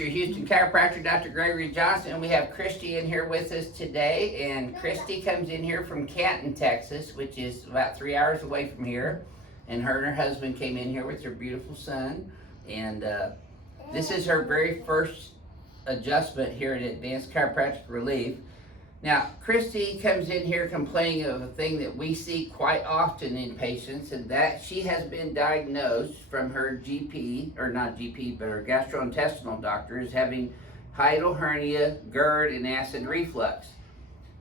your Houston chiropractor, Dr. Gregory Johnson, and we have Christy in here with us today. And Christy comes in here from Canton, Texas, which is about 3 hours away from here. And her husband came in here with their beautiful son. And this is her very first adjustment here at Advanced Chiropractic Relief. Now, Christy comes in here complaining of a thing that we see quite often in patients, and that she has been diagnosed from her GP, or not GP, but her gastrointestinal doctor, as having hiatal hernia, GERD, and acid reflux.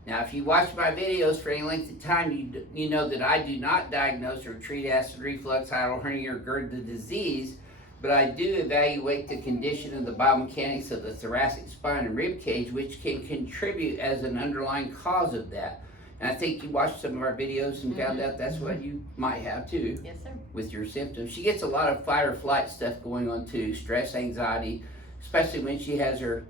Now, if you watch my videos for any length of time, you know that I do not diagnose or treat acid reflux, hiatal hernia, or GERD, the disease, but I do evaluate the condition of the biomechanics of the thoracic spine and rib cage, which can contribute as an underlying cause of that. And I think you watched some of our videos and found out that's what you might have too. Yes, sir. With your symptoms. She gets a lot of fight or flight stuff going on too, stress, anxiety, especially when she has her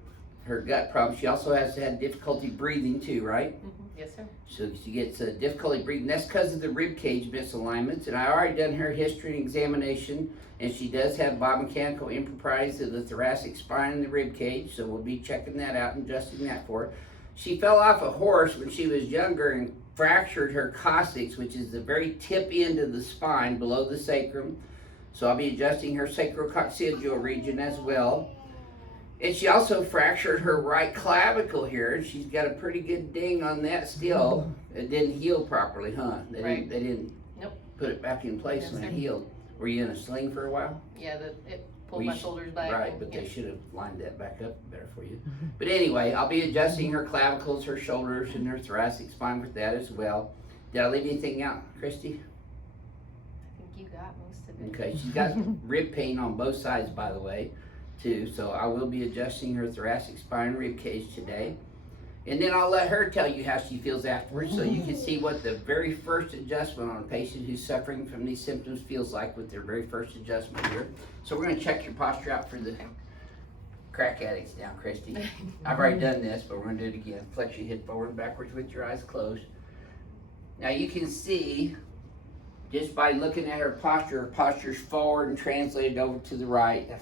gut problems. She also has had difficulty breathing too, right? Yes, sir. So she gets difficulty breathing. That's because of the rib cage misalignments. And I already done her history and examination, and she does have biomechanical improprieties of the thoracic spine and the rib cage. So we'll be checking that out and adjusting that for her. She fell off a horse when she was younger and fractured her coccyx, which is the very tip end of the spine below the sacrum. So I'll be adjusting her sacrococcygeal region as well. And she also fractured her right clavicle here. She's got a pretty good ding on that still. It didn't heal properly, huh? They didn't Nope. put it back in place when it healed. Were you in a sling for a while? Yeah, it pulled my shoulders back. Right, but they should have lined that back up better for you. But anyway, I'll be adjusting her clavicles, her shoulders, and her thoracic spine with that as well. Did I leave anything out, Christy? I think you got most of it. Okay, she's got rib pain on both sides, by the way, too. So I will be adjusting her thoracic spine rib cage today. And then I'll let her tell you how she feels afterwards, so you can see what the very first adjustment on a patient who's suffering from these symptoms feels like with their very first adjustment here. So we're gonna check your posture out for the crack addicts now, Christy. I've already done this, but we're gonna do it again. Flex your head forward and backwards with your eyes closed. Now you can see, just by looking at her posture's forward and translated over to the right. I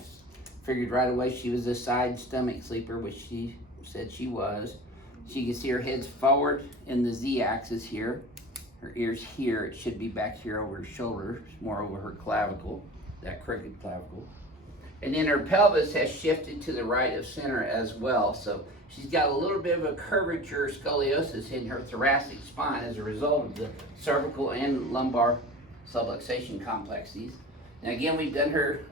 figured right away she was a side stomach sleeper, which she said she was. So you can see her head's forward in the Z-axis here. Her ear's here. It should be back here over her shoulder, more over her clavicle, that crooked clavicle. And then her pelvis has shifted to the right of center as well. So she's got a little bit of a curvature, scoliosis in her thoracic spine as a result of the cervical and lumbar subluxation complexes. And again, we've done her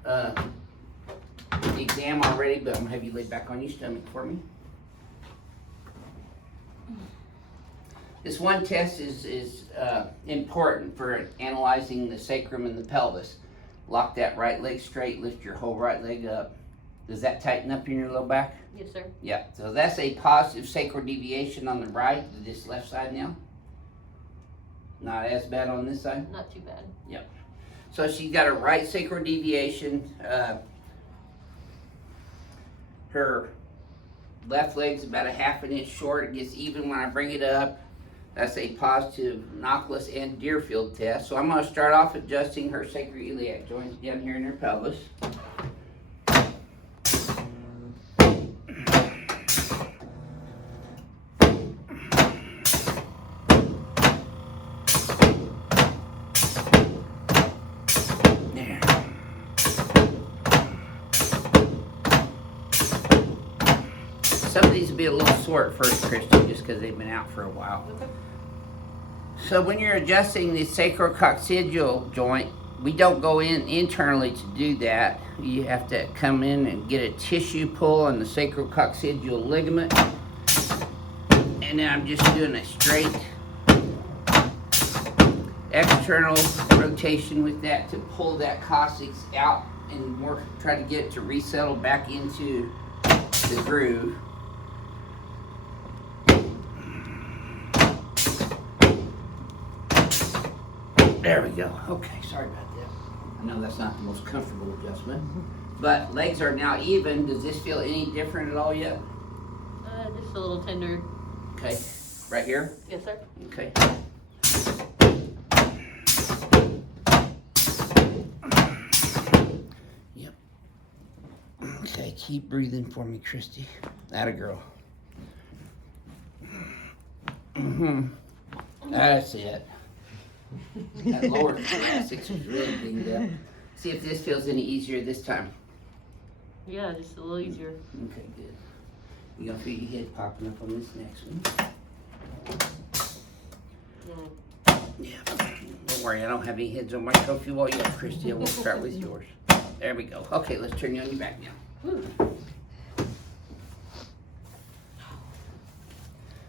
exam already, but I'm gonna have you lay back on your stomach for me. This one test is important for analyzing the sacrum and the pelvis. Lock that right leg straight, lift your whole right leg up. Does that tighten up in your low back? Yes, sir. Yeah, so that's a positive sacral deviation on the right, this left side now. Not as bad on this side? Not too bad. Yep. So she's got a right sacral deviation. Her left leg's about a half an inch short. It gets even when I bring it up. That's a positive Knockless and Deerfield test. So I'm going to start off adjusting her sacroiliac joints down here in her pelvis. There. Some of these will be a little sore at first, Christy, just because they've been out for a while. Okay. So when you're adjusting the sacrococcygeal joint, we don't go in internally to do that. You have to come in and get a tissue pull on the sacrococcygeal ligament. And then I'm just doing a straight external rotation with that to pull that coccyx out and more try to get it to resettle back into the groove. There we go. Okay, sorry about that. I know that's not the most comfortable adjustment, but legs are now even. Does this feel any different at all yet? Just a little tender. Okay, right here? Yes, sir. Okay. Yep. Okay. Okay, keep breathing for me, Christy. Atta girl. That's it. That lower thoracic is really dinged up. See if this feels any easier this time. Yeah, just a little easier. Okay, good. You gonna feel your head popping up on this next one. Yeah. Don't worry, I don't have any heads on my trophy wall yet, Christy. I will start with yours. There we go. Okay, let's turn you on your back now. Woo.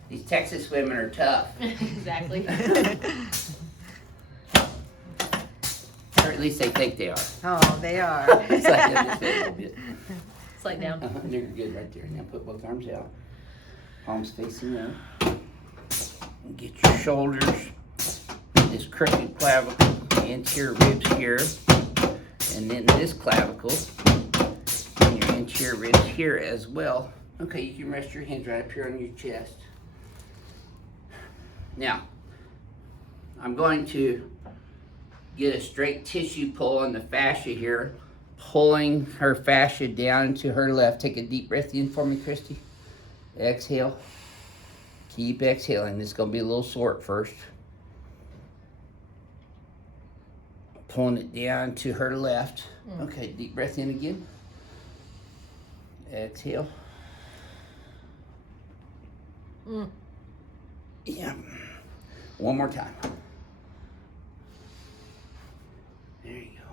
These Texas women are tough. Exactly. Or at least they think they are. Oh, they are. It's like that just a little bit. Slide down. You're good right there. Now put both arms out. Palms facing up. And get your shoulders, this crooked clavicle, the anterior ribs here, and then this clavicle, and your anterior ribs here as well. Okay, you can rest your hands right up here on your chest. Now, I'm going to get a straight tissue pull on the fascia here, pulling her fascia down to her left. Take a deep breath in for me, Christy. Exhale. Keep exhaling. This is going to be a little sore at first. Pulling it down to her left. Okay, deep breath in again. Exhale. Yeah. One more time. There you go.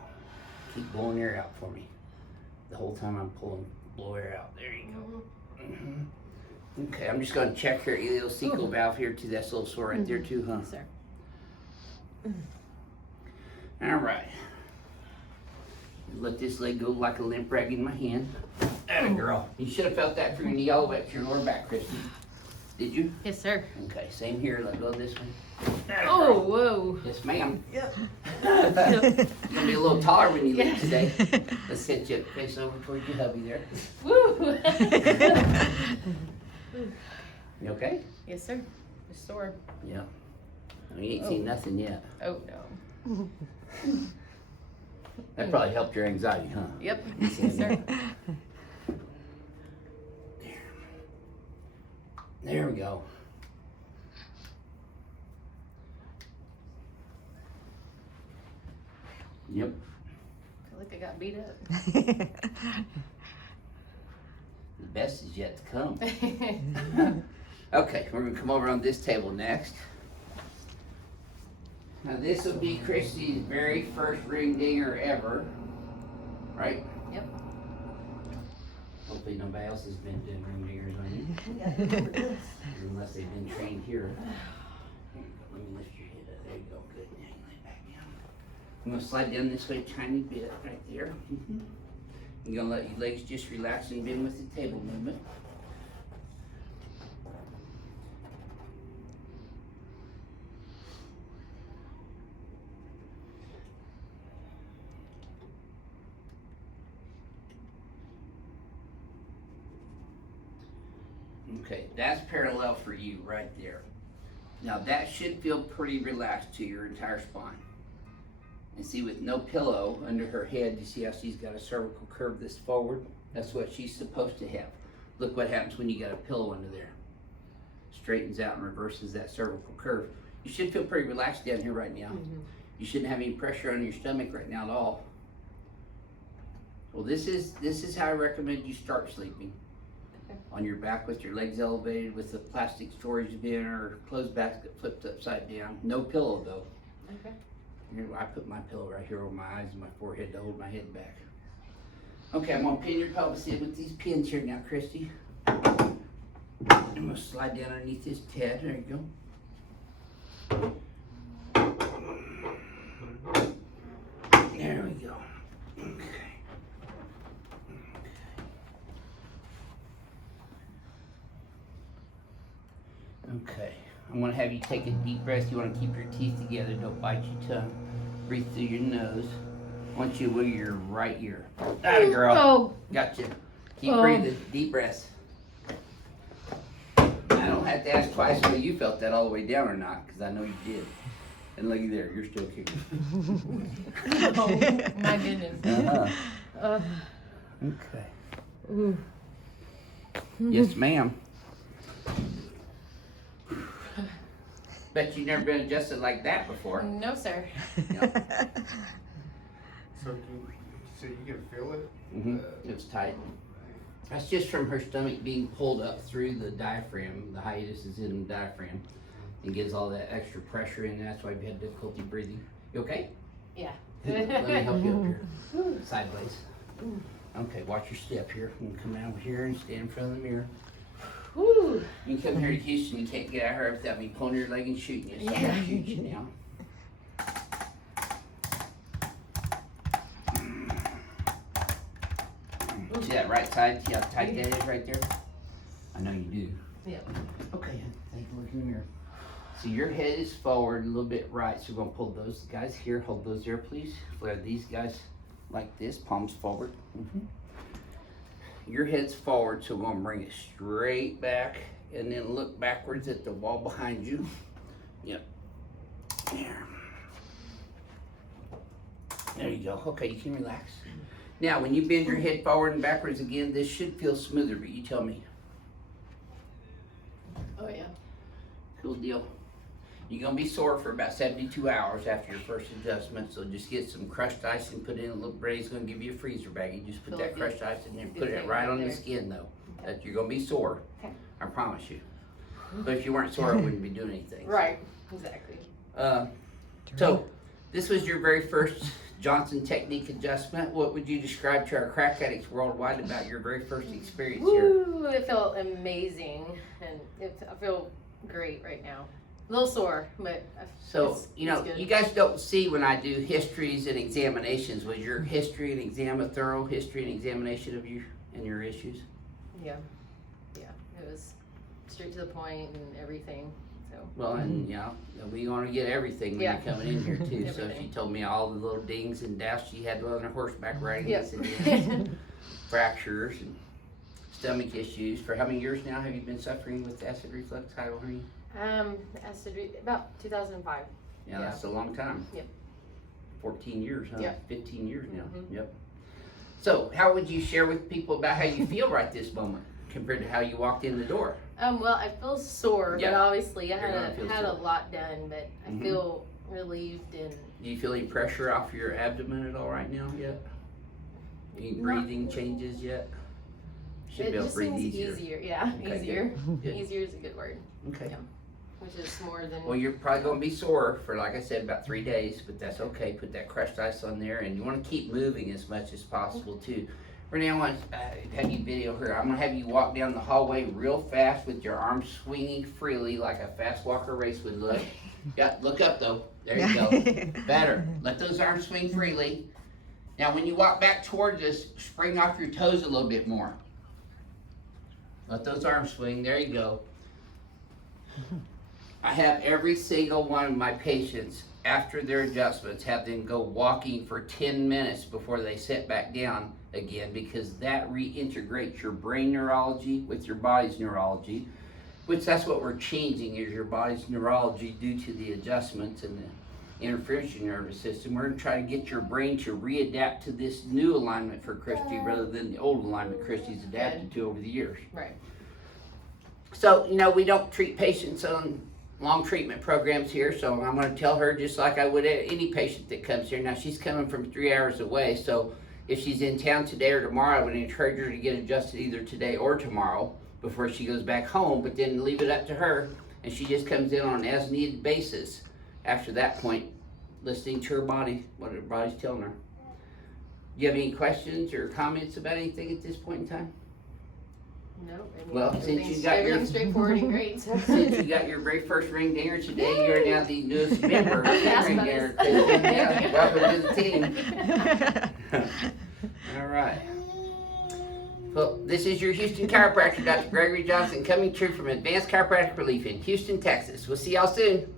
Keep blowing air out for me. The whole time I'm blow air out. There you go. Okay, I'm just going to check your ileocecal valve here too. That's a little sore right there too, huh? Yes, sir. All right. Let this leg go like a limp rag in my hand. Atta girl. You should have felt that from your knee all the way up to your lower back, Christy. Did you? Yes, sir. Okay, same here. Let go of this one. Atta Oh, girl. whoa. Yes, ma'am. Yep. You're gonna be a little taller when you leave today. Let's sit you face over towards your hubby there. Woo. You okay? Yes, sir. Just sore. Yeah. You ain't seen nothing yet. Oh, no. That probably helped your anxiety, huh? Yep. Yes, sir. There we go. Yep. I feel like I got beat up. The best is yet to come. Okay, we're gonna come over on this table next. Now this will be Christy's very first ring dinger ever, right? Yep. Hopefully nobody else has been doing ring dingers on you, unless they've been trained here. Here you go. Let me lift your head up. There you go. Good. Now you lay back down. I'm gonna slide down this way a tiny bit right there. You're gonna let your legs just relax and bend with the table movement. Okay, that's parallel for you right there. Now that should feel pretty relaxed to your entire spine. And see, with no pillow under her head, you see how she's got a cervical curve this forward? That's what she's supposed to have. Look what happens when you got a pillow under there. Straightens out and reverses that cervical curve. You should feel pretty relaxed down here right now. You shouldn't have any pressure on your stomach right now at all. Well, this is how I recommend you start sleeping. On your back with your legs elevated with a plastic storage bin or clothes basket flipped upside down. No pillow though. Okay. Here, I put my pillow right here over my eyes and my forehead to hold my head back. Okay, I'm gonna pin your pelvis in with these pins here now, Christy. I'm gonna slide down underneath this head. There you go. There we go. Okay. Okay, I'm gonna have you take a deep breath. You wanna keep your teeth together, don't bite your tongue. Breathe through your nose. I want you to wiggle your right ear. Atta girl. Oh. Gotcha. Keep breathing, deep breaths. I don't have to ask twice whether you felt that all the way down or not, because I know you did. And looky there, you're still kicking. Oh, my goodness. Okay. Ooh. Yes, ma'am. Bet you've never been adjusted like that before. No, sir. So you can feel it? It was tight. That's just from her stomach being pulled up through the diaphragm. The hiatus is in the diaphragm and gives all that extra pressure in. That's why you've had difficulty breathing. You okay? Yeah. Let me help you up here. Sideways. Okay, watch your step here. You can come over here and stand in front of the mirror. Woo. You can come here to Houston. You can't get out of her without me pulling your leg and shooting you. So I'm gonna shoot you now. See that right side? See how tight that is right there? I know you do. Yeah. Okay, take a look in the mirror. So your head is forward, a little bit right. So we're gonna pull those guys here. Hold those there, please. Flare these guys like this, palms forward. Your head's forward, so we're gonna bring it straight back and then look backwards at the wall behind you. Yep. There you go. Okay, you can relax. Now, when you bend your head forward and backwards again, this should feel smoother, but you tell me. Oh, yeah. Cool deal. You're gonna be sore for about 72 hours after your first adjustment, so just get some crushed ice and put it in a little. Brady's gonna give you a freezer bag. You just put that crushed ice in there, put it right on the skin though. That you're gonna be sore. Okay. I promise you. But if you weren't sore, I wouldn't be doing anything. Right. Exactly. So this was your very first Johnson technique adjustment. What would you describe to our crack addicts worldwide about your very first experience here? Woo, it felt amazing, and I feel great right now. A little sore, but So, you know, it's good. you guys don't see when I do histories and examinations. Was your history and exam a thorough history and examination of you and your issues? Yeah, it was straight to the point and everything. So Well, and you know, we want to get everything when Yeah. you're coming in here too. So Everything. she told me all the little dings and dashes she had on her horseback riding Yep. incidents, fractures and stomach issues. For how many years now have you been suffering with acid reflux, hiatal hernia? about 2005. Yeah, Yeah. that's a long time. Yep. 14 years, huh? Yep. 15 years now. Mhm. Yep. So, how would you share with people about how you feel right this moment compared to how you walked in the door? Well, I feel sore, Yeah. but obviously I You're gonna feel had a sore. lot done, but I Mhm. feel relieved and Do you feel any pressure off your abdomen at all right now yet? Any Not breathing changes yet? Should it be able to just breathe seems easier. easier. Yeah, Okay, easier. Good. Easier is a good word, Okay. Yeah. which is more than. Well, you're probably going to be sore for, like I said, about 3 days, but that's okay. Put that crushed ice on there, and you want to keep moving as much as possible, too. Renee, I want to have you video her. I'm going to have you walk down the hallway real fast with your arms swinging freely like a fast walker race would look. Yeah, look up, though. There you go. Better. Let those arms swing freely. Now, when you walk back towards us, spring off your toes a little bit more. Let those arms swing. There you go. I have every single one of my patients, after their adjustments, have them go walking for 10 minutes before they sit back down again, because that reintegrates your brain neurology with your body's neurology, which that's what we're changing, is your body's neurology due to the adjustments and the interference in your nervous system. We're going to try to get your brain to readapt to this new alignment for Christy rather than the old alignment Christy's adapted to over the years. Right. So, you know, we don't treat patients on long treatment programs here, so I'm going to tell her just like I would any patient that comes here. Now, she's coming from 3 hours away, so if she's in town today or tomorrow, I would encourage her to get adjusted either today or tomorrow before she goes back home, but then leave it up to her, and she just comes in on an as-needed basis after that point, listening to her body, what her body's telling her. Do you have any questions or comments about anything at this point in time? No. I mean, Well, since you everything's- got your- everything's straightforward and great. So. Since you got your very first ring dinger today, you're now the newest member of the Fast ring buddies. dinger. Yeah, welcome to the team. All right. Well, this is your Houston chiropractor, Dr. Gregory Johnson, coming true from Advanced Chiropractic Relief in Houston, Texas. We'll see y'all soon.